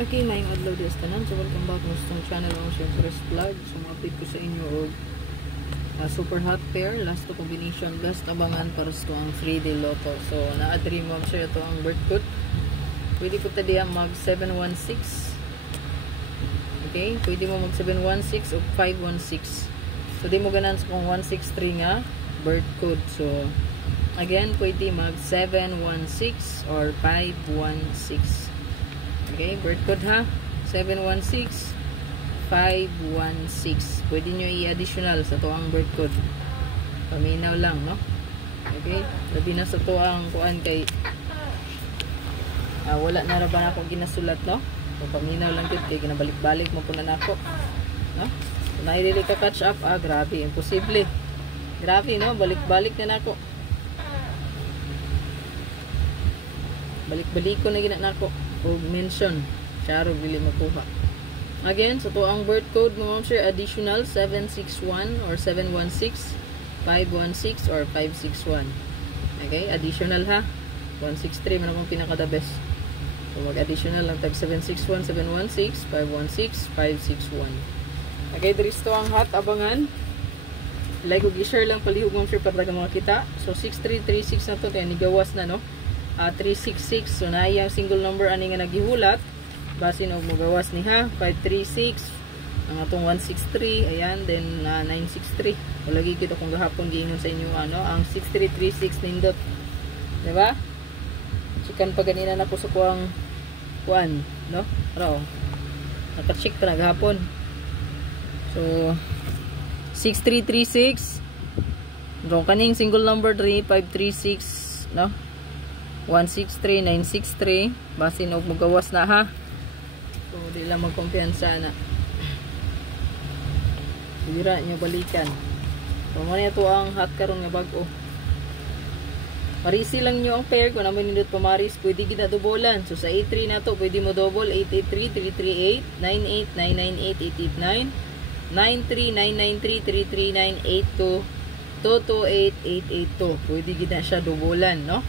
Okay, maayong adlaw di tanan. So welcome back mo sa channel ang Syempre Vlog. So ma-update ko sa inyo og super hot pair, last to combination, best abangan para sa ang 3-day lotto. So naa-dream mo siya to ang birth code. Pwede ko ta diya mag 716. Okay, pwede mo mag 716 o 516. So di mo ganan sa kung 163 nga birth code. So again, pwede mag 716 or 516. Okay, birth code ha. 716 516. Pwede nyo i-additional sa toang birth code. Paminaw lang, no? Okay, labi na sa toang kuan kay wala na ra ba ako ginasulat, no? So paminaw lang gid kay ginabalik-balik mo po na nako, no? Kung naidili ka catch up, grabe, imposible. Grabe, no? Balik-balik na nako. Balik-balik ko na gina nako. O mention syaro dili makuha. Again, so to ang birth code mo sir, additional 761 or 716 516 or 561. Okay, additional ha. 163 man akong pinaka the best. So mag additional lang tag 761 716 516 561. Okay, diri to ang hot abangan. Like og i-share lang palihog mo sir para mga kita. So 6336 na to kay nigawas na, no? 366. So na yung single number ani nga nagihulat basin og mogawas ni ha 536 ang atong 163 ayan, then 963. Lagi kita kung gahapon giingon sa inyo ano ang 6336 nindot, di ba? Chikan pa ganina na ko sa kuan, no? Pero naka-check pa gahapon. So 6336 do kaning single number 3536, no? 163 963 basin og magawas na ha. So di lang magkumpiyansa na. Dira nyo balikan. So mo na ito ang hot karon nga bag-o. Marisi lang nyo ang pair kung naman nindot pamaris, pwede gina dobolan. So sa A3 na to pwede mo double 883 338 989 889 93 993 339 82 228 882. Pwede gina siya dobolan, no?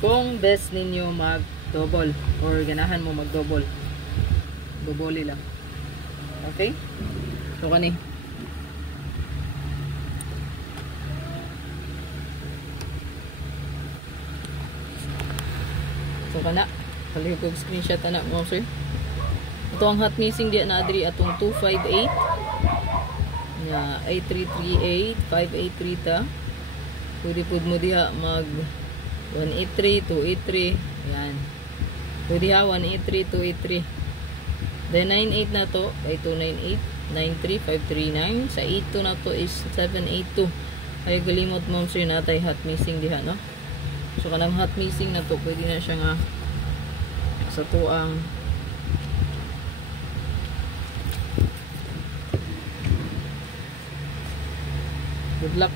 Kung best ninyo mag-double or ganahan mo mag-double. Dobole lang. Okay? So kani. So kana. Palihog og screenshot ana mo sir. Ito ang hot missing di na adri atong 258 na 8338 583 ta. Pwede pud mo diha mag 183, 283, yan. Pwede ha, 183, 283. Then 98 na to, ay 298, 93, 539. Sa 82 na to is 782. Ay galimot mo sir natay hot missing diha, no? So kanang hot missing na to, pwede na siya nga sa tuang good luck.